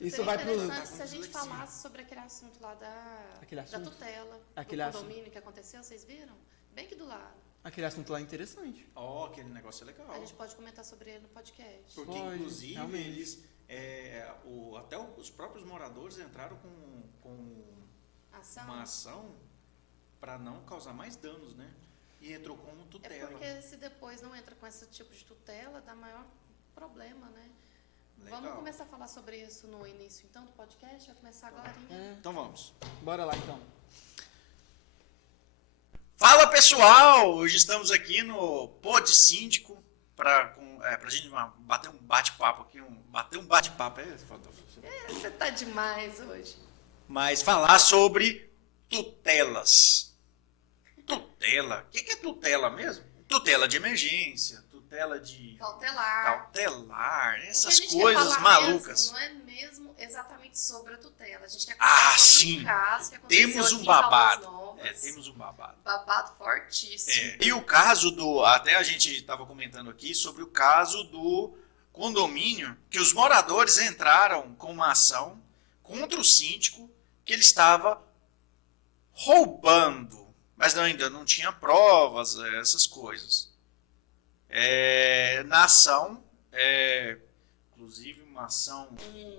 Isso Seria vai pro... interessante se a gente falasse sobre aquele assunto lá da tutela, do condomínio que aconteceu, vocês viram? Bem aqui do lado. Aquele assunto lá é interessante. Aquele negócio é legal. A gente pode comentar sobre ele no podcast. Porque, Pode, inclusive, realmente. eles... até os próprios moradores entraram com uma ação para não causar mais danos, né? E entrou como tutela. É porque se depois não entra com esse tipo de tutela, dá maior problema, né? Legal. Vamos começar a falar sobre isso no início, então, do podcast? Vai começar agora? Então vamos. Bora lá, então. Fala, pessoal! Hoje estamos aqui no Pod Síndico para a gente bater um bate-papo aqui. Bater um bate-papo. Você tá demais hoje. Mas falar sobre tutelas. Tutela? O que é tutela mesmo? Tutela de emergência, tutela de... Cautelar, essas coisas malucas. Não é mesmo exatamente sobre a tutela. A gente quer falar sobre um caso que aconteceu temos um aqui babado. em Caldas Novas. Temos um babado. Babado fortíssimo. E o caso até a gente estava comentando aqui sobre o caso do condomínio, que os moradores entraram com uma ação contra o síndico, que ele estava roubando, mas ainda não tinha provas, essas coisas. Na ação, inclusive uma ação...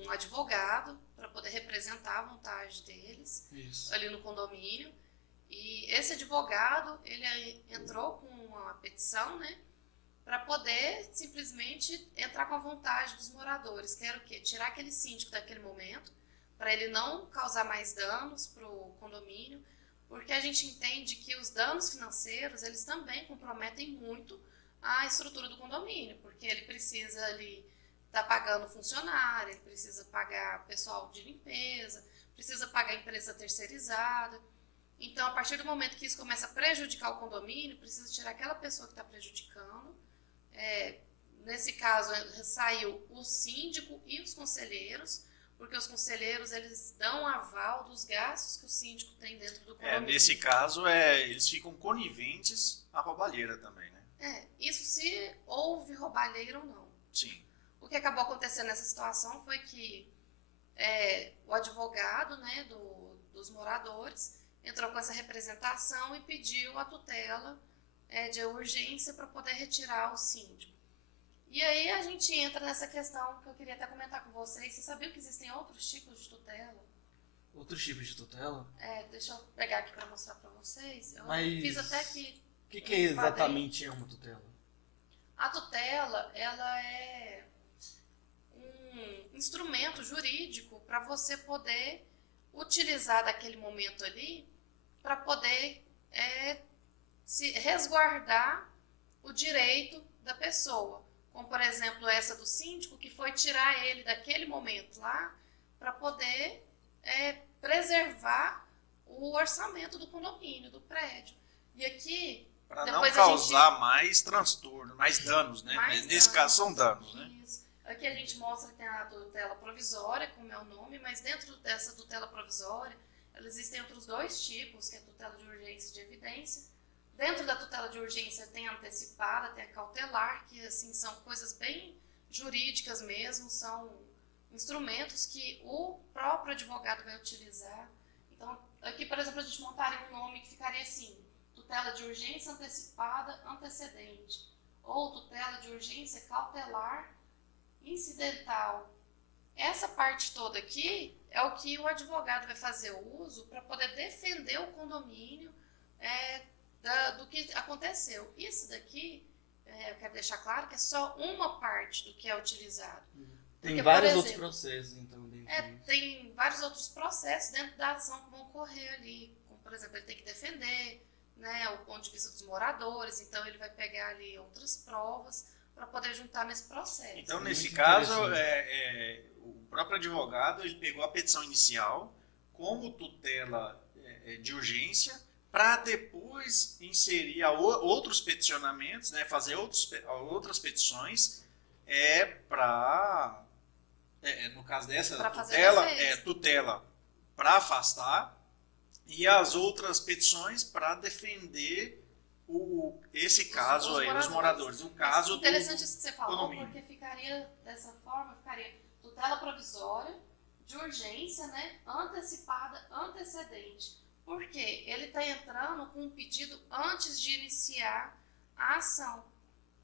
Um advogado para poder representar a vontade deles ali no condomínio. E esse advogado, ele entrou com uma petição, né, para poder simplesmente entrar com a vontade dos moradores, que era o quê? Tirar aquele síndico daquele momento, para ele não causar mais danos para o condomínio, porque a gente entende que os danos financeiros, eles também comprometem muito a estrutura do condomínio, porque ele precisa ali estar pagando funcionário, ele precisa pagar pessoal de limpeza, precisa pagar empresa terceirizada. Então, a partir do momento que isso começa a prejudicar o condomínio, precisa tirar aquela pessoa que está prejudicando. Nesse caso, saiu o síndico e os conselheiros, porque os conselheiros, eles dão aval dos gastos que o síndico tem dentro do condomínio. Nesse caso, eles ficam coniventes à roubalheira também, né? Isso se houve roubalheira ou não. Sim. O que acabou acontecendo nessa situação foi que o advogado, né, dos moradores entrou com essa representação e pediu a tutela de urgência para poder retirar o síndico. E aí a gente entra nessa questão que eu queria até comentar com vocês. Vocês sabiam que existem outros tipos de tutela? Outros tipos de tutela? Deixa eu pegar aqui para mostrar para vocês. Eu fiz até que... O que exatamente é uma tutela? A tutela, ela é um instrumento jurídico para você poder utilizar daquele momento ali para poder se resguardar o direito da pessoa. Como, por exemplo, essa do síndico, que foi tirar ele daquele momento lá para poder preservar o orçamento do condomínio, do prédio. E aqui... Para não causar mais transtorno, mais danos, né? Mas nesse caso são danos, né? Isso. Aqui a gente mostra que tem a tutela provisória, como é o nome, mas dentro dessa tutela provisória, existem outros dois tipos, que é a tutela de urgência e de evidência. Dentro da tutela de urgência tem a antecipada, tem a cautelar, que assim são coisas bem jurídicas mesmo, são instrumentos que o próprio advogado vai utilizar. Então, aqui, por exemplo, a gente montaria um nome que ficaria assim: tutela de urgência antecipada antecedente, ou tutela de urgência cautelar incidental. Essa parte toda aqui é o que o advogado vai fazer o uso para poder defender o condomínio do que aconteceu. Isso daqui, eu quero deixar claro que é só uma parte do que é utilizado. Tem vários outros processos, então. Tem vários outros processos dentro da ação que vão ocorrer ali. Como, por exemplo, ele tem que defender, né, o ponto de vista dos moradores, então ele vai pegar ali outras provas para poder juntar nesse processo. Então, nesse caso, o próprio advogado ele pegou a petição inicial como tutela de urgência para depois inserir outros peticionamentos, né, fazer outras petições para, no caso dessa tutela para afastar, e as outras petições para defender esse caso aí, os moradores. O caso interessante isso que você falou, condomínio. porque ficaria dessa forma, ficaria tutela provisória, de urgência, né, antecipada, antecedente. Por quê? Ele está entrando com um pedido antes de iniciar a ação.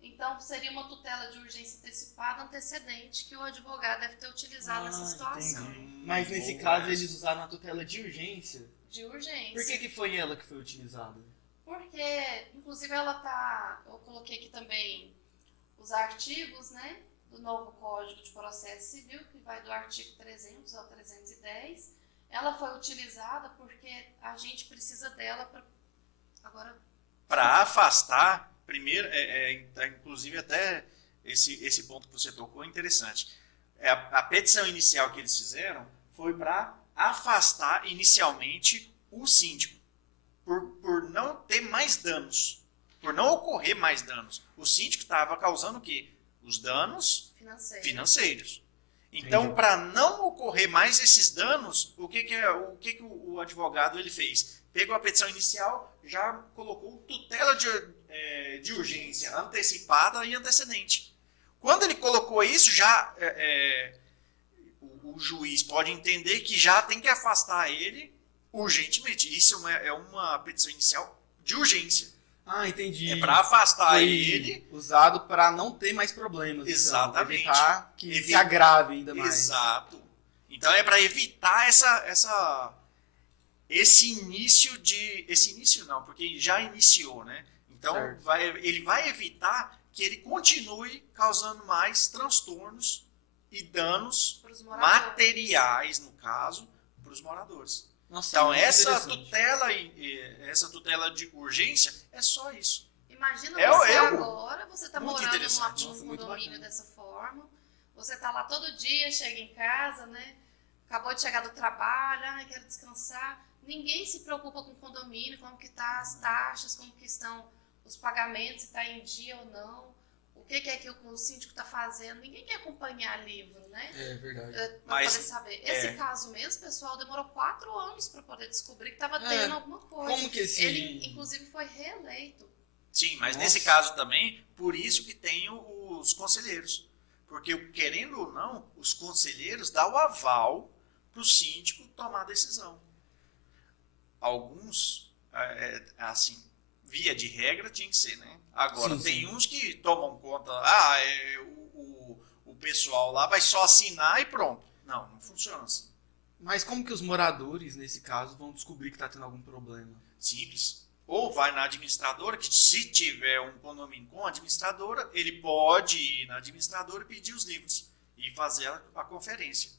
Então, seria uma tutela de urgência antecipada antecedente que o advogado deve ter utilizado nessa situação. Entendi. Mas nesse caso eles usaram a tutela de urgência? De urgência. Por que foi ela que foi utilizada? Porque, inclusive, ela tá... Eu coloquei aqui também os artigos, né, do novo Código de Processo Civil, que vai do artigo 300 ao 310. Ela foi utilizada porque a gente precisa dela para... Agora... Para afastar, primeiro, inclusive até esse ponto que você tocou é interessante. A petição inicial que eles fizeram foi para afastar inicialmente o síndico, por não ter mais danos, por não ocorrer mais danos. O síndico estava causando o quê? Os danos financeiros. Então, para não ocorrer mais esses danos, o que o advogado ele fez? Pegou a petição inicial, já colocou tutela de urgência antecipada e antecedente. Quando ele colocou isso, já o juiz pode entender que já tem que afastar ele urgentemente. Isso é uma petição inicial de urgência. Ah, entendi. É para afastar foi ele. Usado para não ter mais problemas. Exatamente. Então, evitar que se agrave ainda mais. Exato. Então é para evitar esse início de... Esse início não, porque já iniciou, né? Então ele vai evitar que ele continue causando mais transtornos e danos materiais, no caso, para os moradores. Nossa, então essa tutela de urgência é só isso. Imagina agora, você está morando num condomínio dessa forma, você está lá todo dia, chega em casa, né? Acabou de chegar do trabalho, quero descansar. Ninguém se preocupa com o condomínio, como que tá as taxas, como que estão os pagamentos, se está em dia ou não. O que é que o síndico está fazendo? Ninguém quer acompanhar livro, né? É verdade. Para poder saber. Esse caso mesmo, pessoal, demorou 4 anos para poder descobrir que estava tendo alguma coisa. Como que Ele, inclusive, foi reeleito. Sim, mas nesse caso também, por isso que tem os conselheiros. Porque, querendo ou não, os conselheiros dão o aval para o síndico tomar a decisão. Alguns, assim, via de regra tinha que ser, né? Agora, tem uns que tomam conta, o pessoal lá vai só assinar e pronto. Não funciona assim. Mas como que os moradores, nesse caso, vão descobrir que está tendo algum problema? Simples. Ou vai na administradora, que se tiver um condomínio com administradora, ele pode ir na administradora e pedir os livros e fazer a conferência.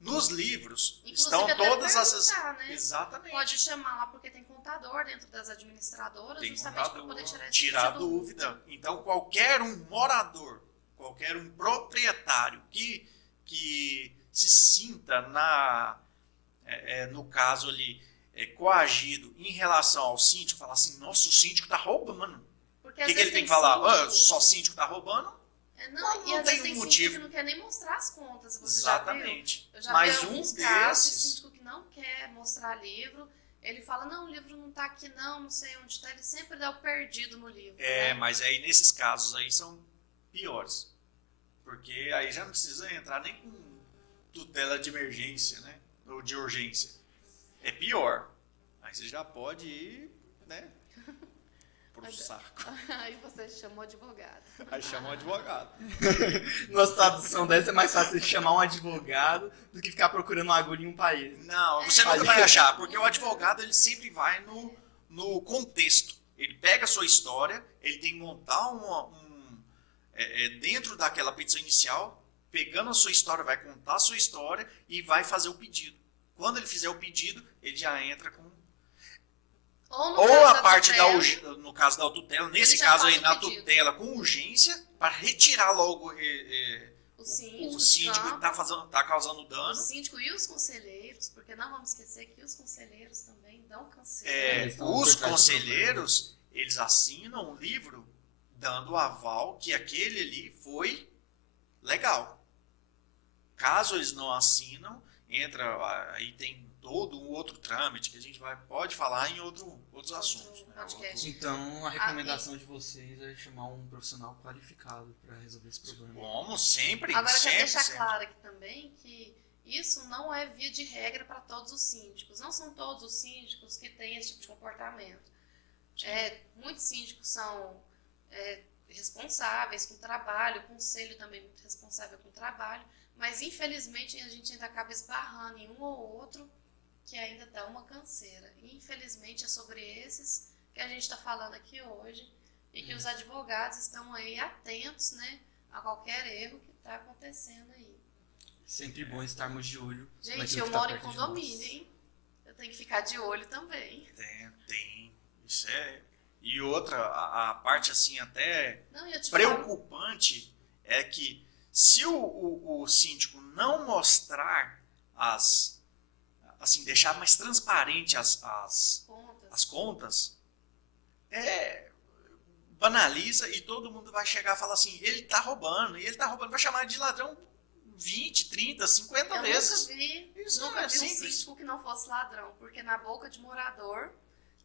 Nos livros estão todas essas... Né? Exatamente. Pode chamar lá porque tem contador dentro das administradoras, tem justamente para poder tirar dúvida. Então, qualquer um morador, qualquer um proprietário que se sinta, no caso ali, coagido em relação ao síndico, falar assim, nossa, o síndico está roubando. O que ele tem que falar? Só síndico está roubando? Não tem um motivo. Que não quer nem mostrar as contas. Você exatamente. Eu já vi alguns casos de síndico que não quer mostrar livro. Ele fala, não, o livro não está aqui não sei onde está. Ele sempre dá o perdido no livro. Né? Mas aí nesses casos aí são piores. Porque aí já não precisa entrar nem com tutela de emergência, né? Ou de urgência. É pior. Aí você já pode ir, né? Pro saco. Aí você chamou advogado. Aí chamou advogado. Numa situação dessa é mais fácil chamar um advogado do que ficar procurando uma agulha em um país. Não, você nunca vai achar, porque o advogado ele sempre vai no contexto. Ele pega a sua história, ele tem que montar dentro daquela petição inicial, pegando a sua história, vai contar a sua história e vai fazer o pedido. Quando ele fizer o pedido, ele já entra com... Ou a parte no caso da tutela, nesse caso aí na tutela com urgência, para retirar logo o síndico que está causando dano. O síndico e os conselheiros, porque não vamos esquecer que os conselheiros também dão cancela. Os conselheiros, eles assinam um livro dando aval que aquele ali foi legal. Caso eles não assinam, aí tem todo um outro trâmite que a gente pode falar em outros assuntos. Né? Então, a recomendação de vocês é chamar um profissional qualificado para resolver esse problema. Como sempre. Agora, sempre, quero deixar sempre. claro aqui também que isso não é via de regra para todos os síndicos. Não são todos os síndicos que têm esse tipo de comportamento. Muitos síndicos são responsáveis com o trabalho, o conselho também é muito responsável com o trabalho, mas infelizmente a gente ainda acaba esbarrando em um ou outro que ainda dá uma canseira. E infelizmente é sobre esses que a gente está falando aqui hoje e que os advogados estão aí atentos, né, a qualquer erro que está acontecendo aí. Sempre bom estarmos de olho. Gente, eu moro em condomínio, hein? Eu tenho que ficar de olho também. Tem. Isso é... E outra, a parte assim até Não, preocupante é que se o síndico não mostrar assim, deixar mais transparente as contas, banaliza e todo mundo vai chegar e falar assim, ele tá roubando, vai chamar de ladrão 20, 30, 50 vezes. Nunca vi é um simples. síndico que não fosse ladrão, porque na boca de morador,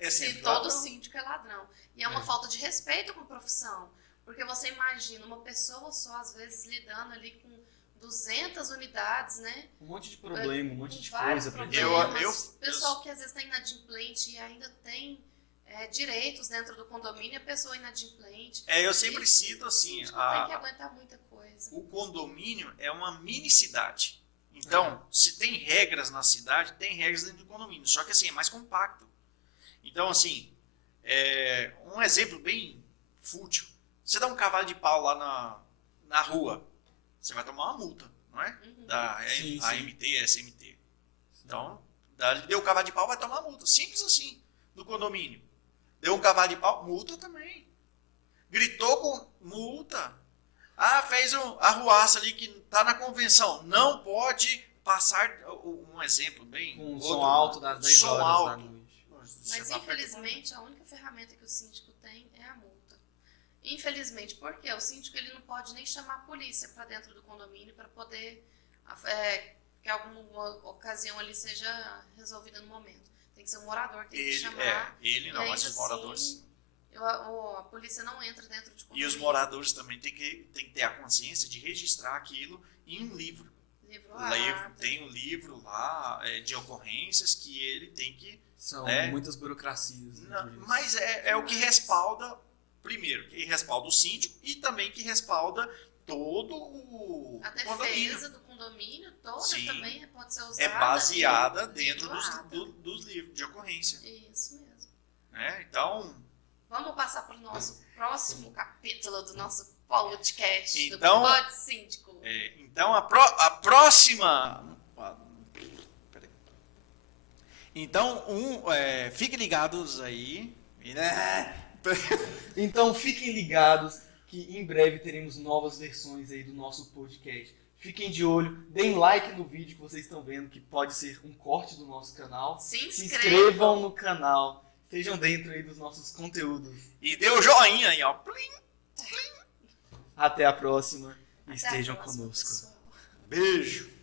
Se todo ladrão. síndico é ladrão. E é uma falta de respeito com a profissão. Porque você imagina uma pessoa só, às vezes, lidando ali com 200 unidades, né? Um monte de problema, um monte de vários coisa pra problemas. Pessoal que às vezes está inadimplente e ainda tem direitos dentro do condomínio, a pessoa inadimplente. Eu sempre cito assim, Tem que aguentar muita coisa. o condomínio é uma mini cidade. Então, se tem regras na cidade, tem regras dentro do condomínio. Só que assim, é mais compacto. Então, assim, um exemplo bem fútil. Você dá um cavalo de pau lá na rua, você vai tomar uma multa, não é? Uhum. Da Sim, AMT, SMT. Então, deu um cavalo de pau, vai tomar multa. Simples assim, no condomínio. Deu um cavalo de pau, multa também. Gritou com multa. Fez a arruaça ali que está na convenção. Não pode passar, um exemplo bem... Com um som alto das 10 som horas da alto. noite. Mas, infelizmente, a única ferramenta que o síndico tem é a multa. Infelizmente, porque o síndico ele não pode nem chamar a polícia para dentro do condomínio para poder que alguma ocasião ali seja resolvida no momento. Tem que ser o morador que tem que chamar. Ele não, mas os moradores... Assim, a polícia não entra dentro de condomínio. E os moradores também têm que ter a consciência de registrar aquilo em um livro. Tem um livro lá de ocorrências que ele tem que... São muitas burocracias. Mas é o que respalda, primeiro, que respalda o síndico e também que respalda todo o a condomínio. defesa do condomínio toda Sim. também pode ser usada. É baseada dentro dos livros de ocorrência. Isso mesmo. Então... Vamos passar para o nosso próximo capítulo do nosso podcast Então, do Pode Síndico. Então, a próxima... Peraí. Então, fiquem ligados aí. Então fiquem ligados que em breve teremos novas versões aí do nosso podcast. Fiquem de olho, deem like no vídeo que vocês estão vendo, que pode ser um corte do nosso canal. Se inscrevam no canal, estejam dentro aí dos nossos conteúdos. E dê o joinha aí, ó. Plim. Até a próxima e Até estejam a próxima, conosco. pessoal. Beijo.